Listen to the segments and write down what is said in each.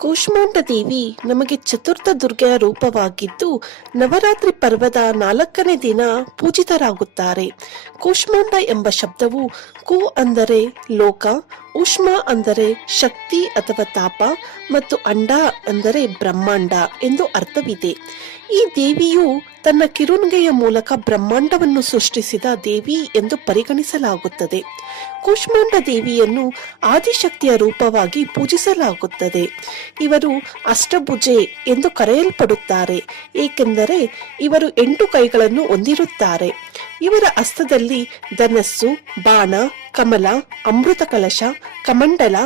ಕೂಷ್ಮಾಂಡ ದೇವಿ ನಮಗೆ ಚತುರ್ಥ ದುರ್ಗೆಯ ರೂಪವಾಗಿದ್ದು ನವರಾತ್ರಿ ಪರ್ವದ 4ನೇ ದಿನ ಪೂಜಿತರಾಗುತ್ತಾರೆ. ಕೂಷ್ಮಾಂಡ ಎಂಬ ಶಬ್ದವು ಕು ಅಂದರೆ ಲೋಕ, ಉಷ್ಮ ಅಂದರೆ ಶಕ್ತಿ ಅಥವಾ ತಾಪ ಮತ್ತು ಅಂಡ ಅಂದರೆ ಬ್ರಹ್ಮಾಂಡ ಎಂದು ಅರ್ಥವಿದೆ. ಈ ದೇವಿಯು ತನ್ನ ಕಿರುನಗೆಯ ಮೂಲಕ ಬ್ರಹ್ಮಾಂಡವನ್ನು ಸೃಷ್ಟಿಸಿದ ದೇವಿ ಎಂದು ಪರಿಗಣಿಸಲಾಗುತ್ತದೆ. ಕೂಷ್ಮಾಂಡ ದೇವಿಯನ್ನು ಆದಿಶಕ್ತಿಯ ರೂಪವಾಗಿ ಪೂಜಿಸಲಾಗುತ್ತದೆ. ಇವರು ಅಷ್ಟಭುಜೆ ಎಂದು ಕರೆಯಲ್ಪಡುತ್ತಾರೆ, ಏಕೆಂದರೆ ಇವರು 8 ಕೈಗಳನ್ನು ಹೊಂದಿರುತ್ತಾರೆ. ಇವರ ಹಸ್ತದಲ್ಲಿ ಧನಸ್ಸು, ಬಾಣ, ಕಮಲ, ಅಮೃತ ಕಲಶ, ಕಮಂಡಲ,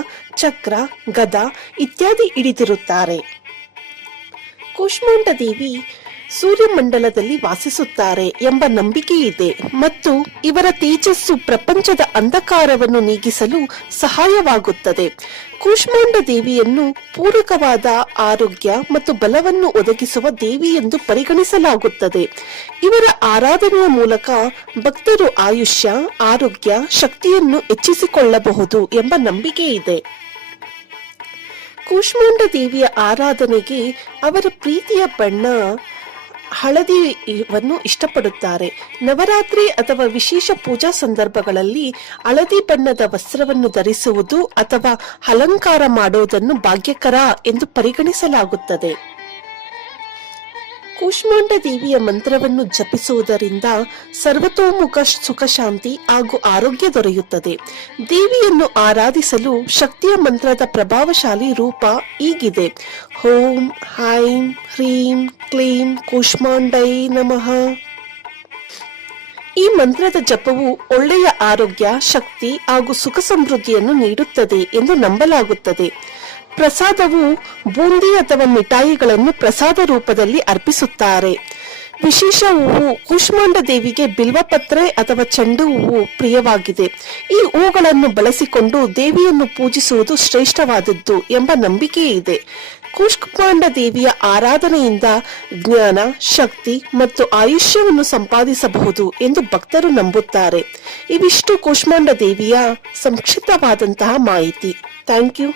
ಚಕ್ರ, ಗದ ಇತ್ಯಾದಿ ಹಿಡಿದಿರುತ್ತಾರೆ. ಕೂಷ್ಮಾಂಡ ದೇವಿ ಸೂರ್ಯಮಂಡಲದಲ್ಲಿ ವಾಸಿಸುತ್ತಾರೆ ಎಂಬ ನಂಬಿಕೆ ಇದೆ ಮತ್ತು ಇವರ ತೇಜಸ್ಸು ಪ್ರಪಂಚದ ಅಂಧಕಾರವನ್ನು ನೀಗಿಸಲು ಸಹಾಯವಾಗುತ್ತದೆ. ಕೂಷ್ಮಾಂಡ ದೇವಿಯನ್ನು ಪೂರಕವಾದ ಆರೋಗ್ಯ ಮತ್ತು ಬಲವನ್ನು ಒದಗಿಸುವ ದೇವಿ ಎಂದು ಪರಿಗಣಿಸಲಾಗುತ್ತದೆ. ಇವರ ಆರಾಧನೆಯ ಮೂಲಕ ಭಕ್ತರು ಆಯುಷ್ಯ, ಆರೋಗ್ಯ, ಶಕ್ತಿಯನ್ನು ಹೆಚ್ಚಿಸಿಕೊಳ್ಳಬಹುದು ಎಂಬ ನಂಬಿಕೆ ಇದೆ. ಕೂಷ್ಮಾಂಡ ದೇವಿಯ ಆರಾಧನೆಗೆ ಅವರ ಪ್ರೀತಿಯ ಬಣ್ಣ ಹಳದಿಯನ್ನು ಇಷ್ಟಪಡುತ್ತಾರೆ. ನವರಾತ್ರಿ ಅಥವಾ ವಿಶೇಷ ಪೂಜಾ ಸಂದರ್ಭಗಳಲ್ಲಿ ಹಳದಿ ಬಣ್ಣದ ವಸ್ತ್ರವನ್ನು ಧರಿಸುವುದು ಅಥವಾ ಅಲಂಕಾರ ಮಾಡುವುದನ್ನು ಭಾಗ್ಯಕರ ಎಂದು ಪರಿಗಣಿಸಲಾಗುತ್ತದೆ. ಕೂಷ್ಮಾಂಡ ದೇವಿಯ ಮಂತ್ರವನ್ನು ಜಪಿಸುವುದರಿಂದ ಸರ್ವತೋಮುಖ ಸುಖ, ಶಾಂತಿ ಹಾಗೂ ಆರೋಗ್ಯ ದೊರೆಯುತ್ತದೆ. ದೇವಿಯನ್ನು ಆರಾಧಿಸಲು ಶಕ್ತಿಯ ಮಂತ್ರದ ಪ್ರಭಾವಶಾಲಿ ರೂಪ ಹೀಗಿದೆ: ಓಂ ಹೈಂ ಹ್ರೀಂ ಕ್ಲೀಂ ಕೂಷ್ಮಾಂಡೈ ನಮಃ. ಈ ಮಂತ್ರದ ಜಪವು ಒಳ್ಳೆಯ ಆರೋಗ್ಯ, ಶಕ್ತಿ ಹಾಗೂ ಸುಖ ಸಮೃದ್ಧಿಯನ್ನು ನೀಡುತ್ತದೆ ಎಂದು ನಂಬಲಾಗುತ್ತದೆ. ಪ್ರಸಾದವು ಬೂಂದಿ ಅಥವಾ ಮಿಠಾಯಿಗಳನ್ನು ಪ್ರಸಾದ ರೂಪದಲ್ಲಿ ಅರ್ಪಿಸುತ್ತಾರೆ. ವಿಶೇಷ ಹೂವು ಕೂಷ್ಮಾಂಡ ದೇವಿಗೆ ಬಿಲ್ವಪತ್ರೆ ಅಥವಾ ಚೆಂಡು ಹೂವು ಪ್ರಿಯವಾಗಿದೆ. ಈ ಹೂಗಳನ್ನು ಬಳಸಿಕೊಂಡು ದೇವಿಯನ್ನು ಪೂಜಿಸುವುದು ಶ್ರೇಷ್ಠವಾದದ್ದು ಎಂಬ ನಂಬಿಕೆ ಇದೆ. ಕೂಷ್ಮಾಂಡ ದೇವಿಯ ಆರಾಧನೆಯಿಂದ ಜ್ಞಾನ, ಶಕ್ತಿ ಮತ್ತು ಆಯುಷ್ಯವನ್ನು ಸಂಪಾದಿಸಬಹುದು ಎಂದು ಭಕ್ತರು ನಂಬುತ್ತಾರೆ. ಇವಿಷ್ಟು ಕೂಷ್ಮಾಂಡ ದೇವಿಯ ಸಂಕ್ಷಿಪ್ತವಾದಂತಹ ಮಾಹಿತಿ. Thank you.